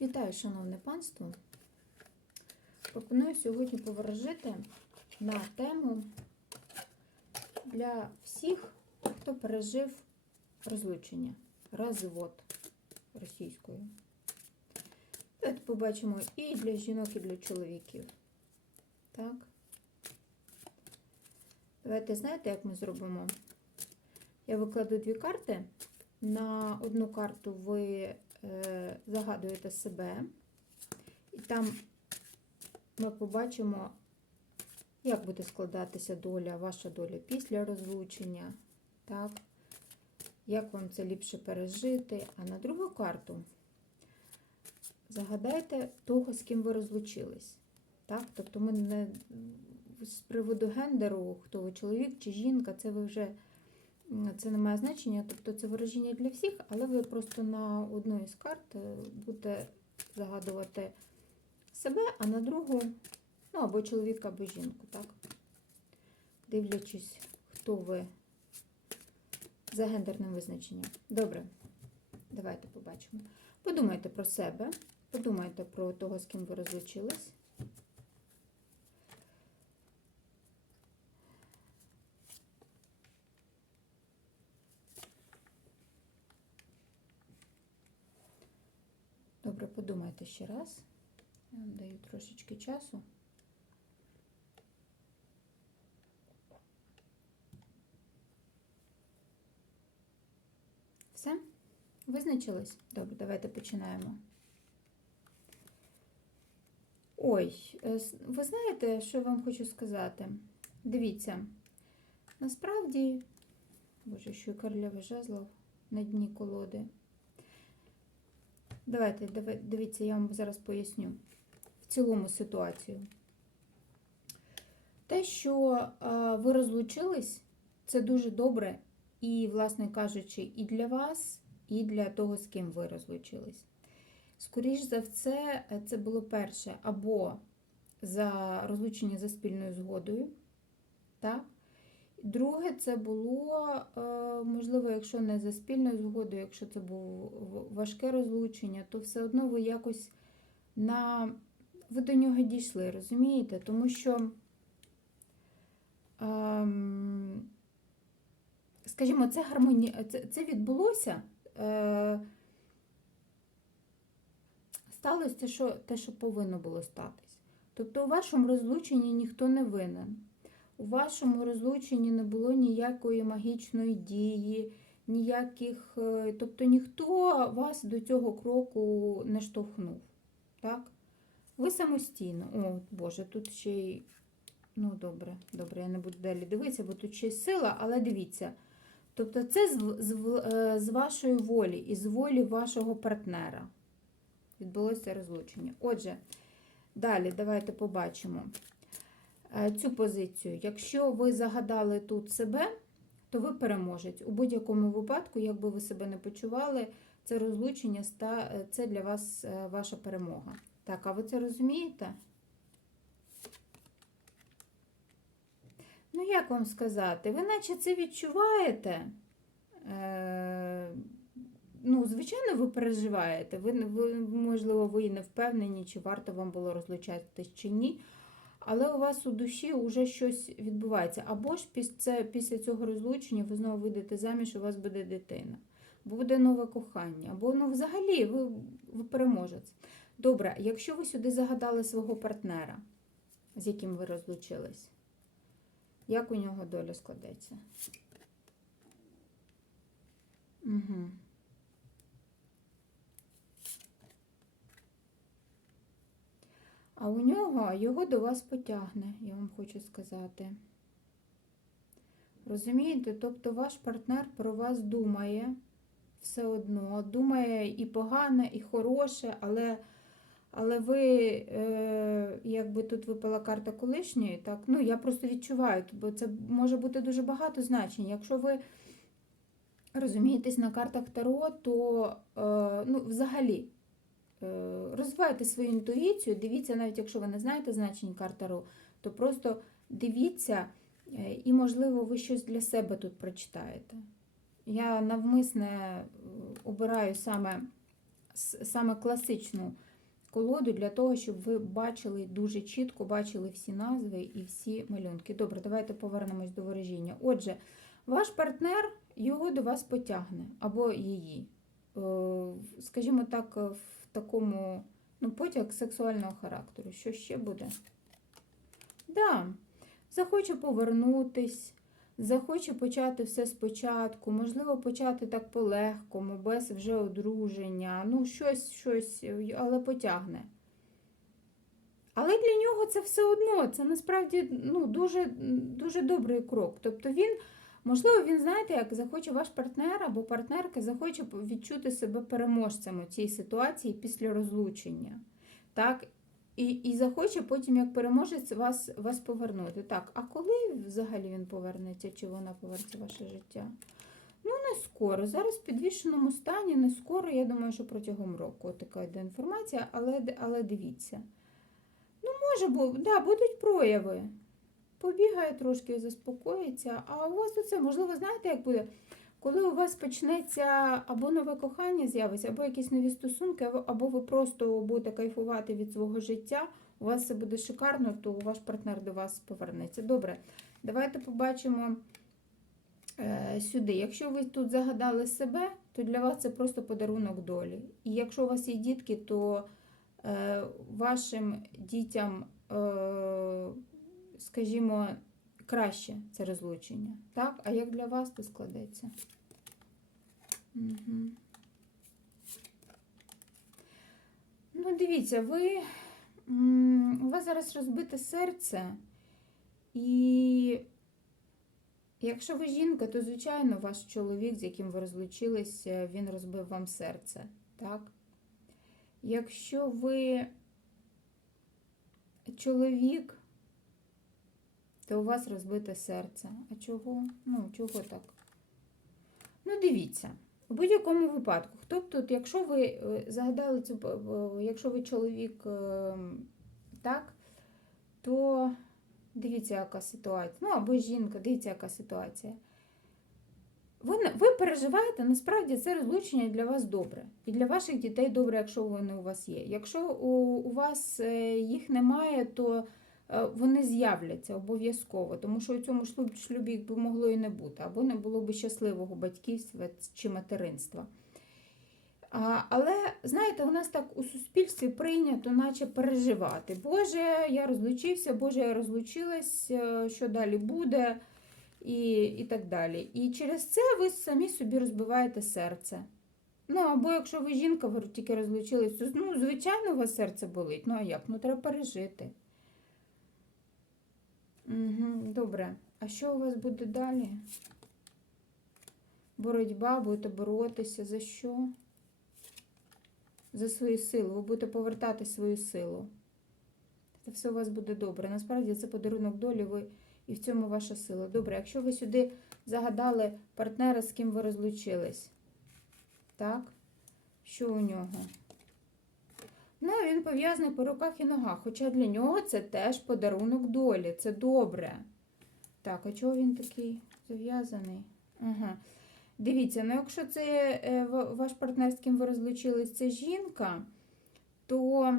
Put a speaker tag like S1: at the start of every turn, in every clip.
S1: Вітаю, шановне панство. Пропоную сьогодні поворожити на тему для всіх, хто пережив розлучення, розвод російською. Давайте побачимо і для жінок, і для чоловіків. Так. Давайте знаєте, як ми зробимо? Я викладу дві карти. На одну карту ви загадуєте себе, і там ми побачимо, як буде складатися доля, ваша доля після розлучення, так? як вам це ліпше пережити. А на другу карту загадайте того, з ким ви розлучились. Так? Тобто ми не з приводу гендеру, хто ви чоловік чи жінка, це ви вже. Це не має значення, тобто це вираження для всіх, але ви просто на одну із карт е, будете загадувати себе, а на другу, ну, або чоловіка, або жінку, так? Дивлячись, хто ви за гендерним визначенням. Добре, давайте побачимо. Подумайте про себе, подумайте про того, з ким ви розлучились. Добре, подумайте ще раз. Я вам даю трошечки часу. Все? Визначились? Добре, давайте починаємо. Ой, е, ви знаєте, що я вам хочу сказати? Дивіться, насправді, боже, що і королева жезлов на дні колоди. Давайте, дивіться, я вам зараз поясню в цілому ситуацію. Те, що ви розлучились, це дуже добре, і, власне кажучи, і для вас, і для того, з ким ви розлучились. Скоріш за все, е, це було перше або за розлучення за спільною згодою. Так? Друге, це було, е, можливо, якщо не за спільною згодою, якщо це було важке розлучення, то все одно ви якось на... ви до нього дійшли, розумієте? Тому що, ем, скажімо, це гармоні... це, відбулося. Е, Сталося те, що повинно було статись. Тобто у вашому розлученні ніхто не винен. У вашому розлученні не було ніякої магічної дії, ніяких, е, тобто ніхто вас до цього кроку не штовхнув. Так? Ви самостійно. О, Боже, тут ще й. Ну, добре, добре, я не буду далі дивитися, бо тут ще й сила, але дивіться. Тобто, це з, з, е, з вашої волі і з волі вашого партнера відбулося розлучення. Отже, далі давайте побачимо цю позицію. Якщо ви загадали тут себе, то ви переможець. У будь-якому випадку, як би ви себе не почували, це розлучення е, це для вас е, ваша перемога. Так, а ви це розумієте? Ну, як вам сказати? Ви наче це відчуваєте? Е, ну, звичайно, ви переживаєте. Ви, ви, можливо, ви і не впевнені, чи варто вам було розлучатись чи ні. Але у вас у душі вже щось відбувається. Або ж після, цього розлучення ви знову вийдете заміж, у вас буде дитина. Буде нове кохання, або ну, взагалі ви, ви переможець. Добре, якщо ви сюди загадали свого партнера, з яким ви розлучились, як у нього доля складеться? Угу. А у нього його до вас потягне, я вам хочу сказати. Розумієте? Тобто ваш партнер про вас думає все одно. Думає і погане, і хороше, але але ви, е, якби тут випала карта колишньої, так, ну я просто відчуваю, бо це може бути дуже багато значень. Якщо ви розумієтесь на картах Таро, то е, ну, взагалі. Е, Розвивайте свою інтуїцію, дивіться, навіть якщо ви не знаєте значень карт Таро, то просто дивіться, е, і, можливо, ви щось для себе тут прочитаєте. Я навмисне е, обираю саме саме класичну колоду для того, щоб ви бачили дуже чітко, бачили всі назви і всі малюнки. Добре, давайте повернемось до ворожіння. Отже, ваш партнер його до вас потягне або її. Скажімо так, в такому ну, потяг сексуального характеру. Що ще буде? Да, захоче повернутись, захоче почати все спочатку, можливо, почати так по-легкому, без вже одруження, ну, щось, щось, але потягне. Але для нього це все одно, це насправді ну, дуже, дуже добрий крок. Тобто він, можливо, він, знаєте, як захоче ваш партнер або партнерка захоче відчути себе переможцем у цій ситуації після розлучення. Так? І, і захоче потім, як переможець, вас, вас повернути. Так, а коли взагалі він повернеться, чи вона повернеться в ваше життя? Ну, не скоро. Зараз в підвішеному стані, не скоро, я думаю, що протягом року така йде інформація, але, але дивіться. Ну, може, бу- да, будуть прояви. Побігає трошки заспокоїться. А у вас це, можливо, знаєте, як буде? Коли у вас почнеться або нове кохання з'явиться, або якісь нові стосунки, або ви просто будете кайфувати від свого життя, у вас все буде шикарно, то ваш партнер до вас повернеться. Добре, давайте побачимо е, сюди. Якщо ви тут загадали себе, то для вас це просто подарунок долі. І якщо у вас є дітки, то е, вашим дітям, е, скажімо, краще це розлучення. Так? А як для вас, то складеться. Угу. Ну, дивіться, ви у вас зараз розбите серце, і якщо ви жінка, то, звичайно, ваш чоловік, з яким ви розлучилися, він розбив вам серце. Так? Якщо ви чоловік, то у вас розбите серце. А чого? Ну, чого так? Ну, дивіться. У будь-якому випадку, хто тут, якщо ви е, загадали цю, якщо ви чоловік, е, так, то дивіться, яка ситуація. Ну, або жінка, дивіться, яка ситуація. Ви, ви переживаєте, насправді це розлучення для вас добре. І для ваших дітей добре, якщо вони у вас є. Якщо у, у вас е, їх немає, то вони з'являться обов'язково, тому що у цьому шлюбі їх би могло і не бути, або не було б щасливого батьківства чи материнства. Але, знаєте, у нас так у суспільстві прийнято, наче переживати. Боже, я розлучився, Боже, я розлучилась, е, що далі буде, і, і так далі. І через це ви самі собі розбиваєте серце. Ну, або якщо ви жінка, ви тільки розлучились, ну, звичайно, у вас серце болить. Ну а як? Ну треба пережити. Угу, добре. А що у вас буде далі? Боротьба, будете боротися за що? За свою силу. Ви будете повертати свою силу. Це все у вас буде добре. Насправді це подарунок долі, ви і в цьому ваша сила. Добре, якщо ви сюди загадали партнера, з ким ви розлучились, так? Що у нього? Ну, він пов'язаний по руках і ногах. Хоча для нього це теж подарунок долі. Це добре. Так, а чого він такий зав'язаний? Ага. Дивіться, ну якщо це е, ваш партнер, з ким ви розлучились, це жінка, то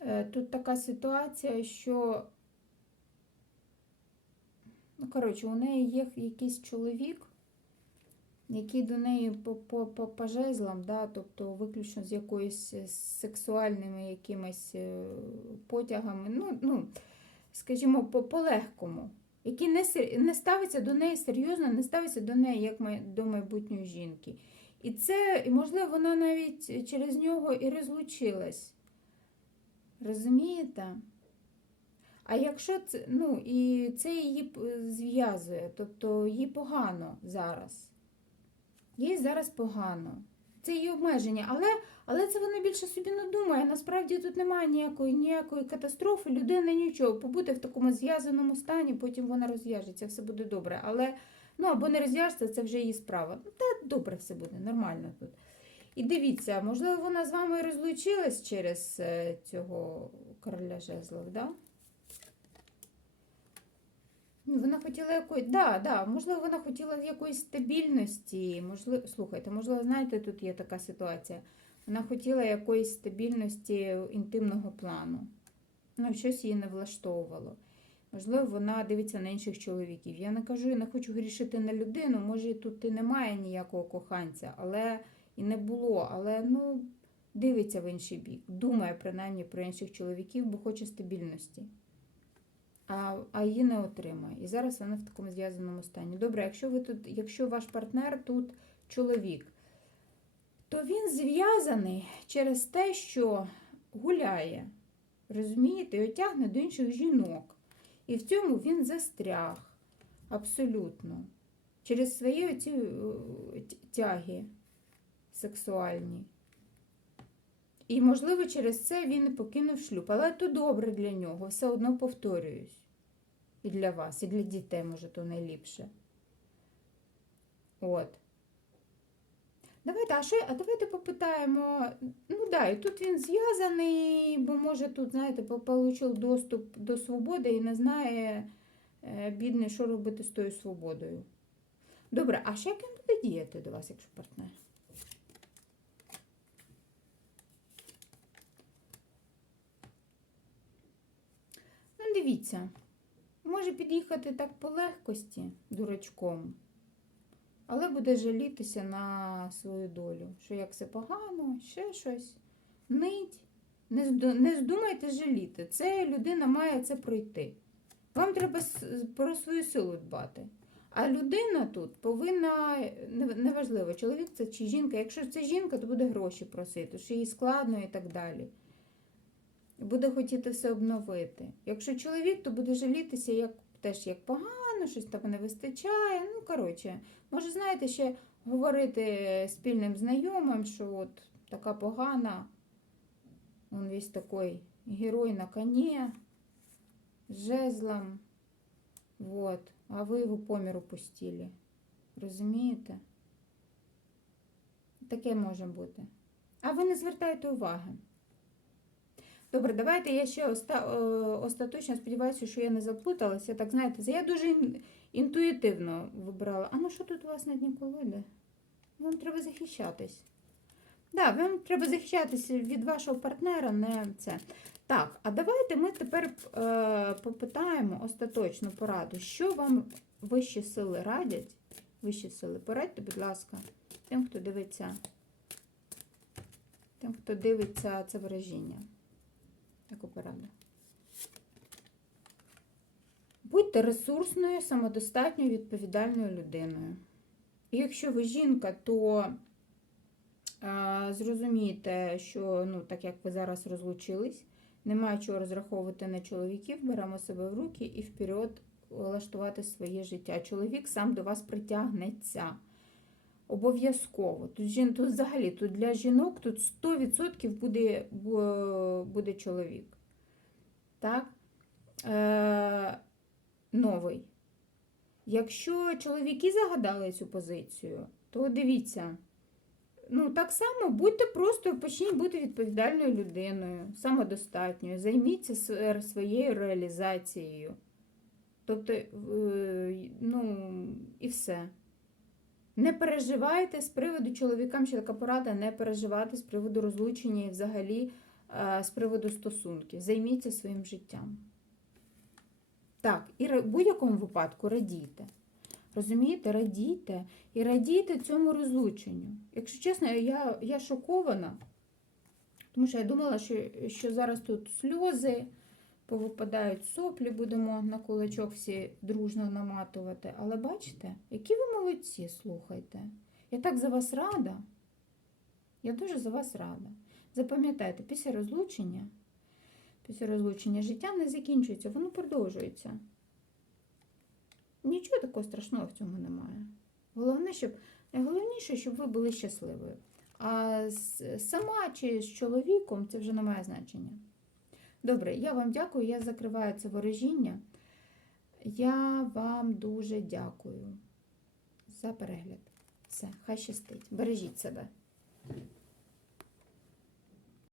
S1: е, тут така ситуація, що, ну, коротше, у неї є якийсь чоловік, який до неї по, по, по, по жезлам, да, тобто виключно з якоюсь е, сексуальними якимись е, потягами, ну, ну скажімо, по, по-легкому, який не, не ставиться до неї серйозно, не ставиться до неї як май- до майбутньої жінки. І це, можливо, вона навіть через нього і розлучилась. Розумієте? А якщо це, ну, і це її зв'язує, тобто їй погано зараз. Їй зараз погано. Це її обмеження, але, але це вона більше собі не думає. Насправді тут немає ніякої, ніякої катастрофи, людина нічого. Побути в такому зв'язаному стані, потім вона розв'яжеться, все буде добре. Але ну або не розв'яжеться, це вже її справа. Ну, та добре все буде, нормально тут. І дивіться, можливо, вона з вами розлучилась через е, цього короля жезлов, да? Вона хотіла якої, да, да, можливо, вона хотіла якоїсь стабільності. Можливо, слухайте, можливо, знаєте, тут є така ситуація. Вона хотіла якоїсь стабільності інтимного плану. Ну, щось її не влаштовувало. Можливо, вона дивиться на інших чоловіків. Я не кажу, я не хочу грішити на людину. Може, тут і немає ніякого коханця, але і не було. Але ну, дивиться в інший бік, думає принаймні про інших чоловіків, бо хоче стабільності а, її не отримає. І зараз вона в такому зв'язаному стані. Добре, якщо ви тут, якщо ваш партнер тут чоловік, то він зв'язаний через те, що гуляє. Розумієте, і тягне до інших жінок. І в цьому він застряг абсолютно. Через свої оці е, тяги сексуальні. І, можливо, через це він і покинув шлюб. Але то добре для нього, все одно повторююсь. І для вас, і для дітей, може, то найліпше. От. Давайте, а що, а давайте попитаємо. Ну да, і тут він зв'язаний, бо може тут, знаєте, отримав доступ до свободи і не знає, е, бідний, що робити з тою свободою. Добре, а ще як він буде діяти до вас, якщо партнер? Ну, дивіться, може під'їхати так по легкості дурачком, але буде жалітися на свою долю, що як все погано, ще щось. Нить. Не, здумайте жаліти. Це людина має це пройти. Вам треба про свою силу дбати. А людина тут повинна, неважливо, чоловік це чи жінка. Якщо це жінка, то буде гроші просити, що їй складно і так далі буде хотіти все обновити. Якщо чоловік, то буде жалітися, як теж як погано, щось там не вистачає. Ну, коротше, може, знаєте, ще говорити спільним знайомим, що от така погана, он весь такий герой на коні, жезлом, вот, а ви його по міру пустили. Розумієте? Таке може бути. А ви не звертайте уваги. Добре, давайте я ще оста, е, остаточно сподіваюся, що я не заплуталася. Так, знаєте, я дуже інтуїтивно вибирала. А ну що тут у вас на дні колоди? Вам треба захищатись. Так, да, вам треба захищатися від вашого партнера, не це. Так, а давайте ми тепер е, попитаємо остаточну пораду. Що вам вищі сили радять? Вищі сили, порадьте, будь ласка, тим, хто дивиться, тим, хто дивиться це вираження. Таку. Будьте ресурсною, самодостатньою, відповідальною людиною. І якщо ви жінка, то е, зрозумієте, що, ну, так як ви зараз розлучились, немає чого розраховувати на чоловіків, беремо себе в руки і вперед влаштувати своє життя. Чоловік сам до вас притягнеться. Обов'язково. Тут, жін, тут взагалі тут для жінок тут 100% буде, буде чоловік. Так? Е, новий. Якщо чоловіки загадали цю позицію, то дивіться. Ну, так само будьте просто почніть бути відповідальною людиною, самодостатньою, займіться своєю реалізацією. Тобто, ну, і все. Не переживайте з приводу чоловікам, ще така порада, не переживати з приводу розлучення і взагалі е, з приводу стосунків. Займіться своїм життям. Так, і в будь-якому випадку радійте. Розумієте, радійте і радійте цьому розлученню. Якщо чесно, я, я шокована, тому що я думала, що, що зараз тут сльози, повипадають соплі, будемо на кулачок всі дружно наматувати. Але бачите, які ви молодці, слухайте. Я так за вас рада. Я дуже за вас рада. Запам'ятайте, після розлучення, після розлучення життя не закінчується, воно продовжується. Нічого такого страшного в цьому немає. Головне, щоб найголовніше, щоб ви були щасливою. А сама чи з чоловіком це вже не має значення. Добре, я вам дякую, я закриваю це ворожіння. Я вам дуже дякую за перегляд. Все, хай щастить. Бережіть себе.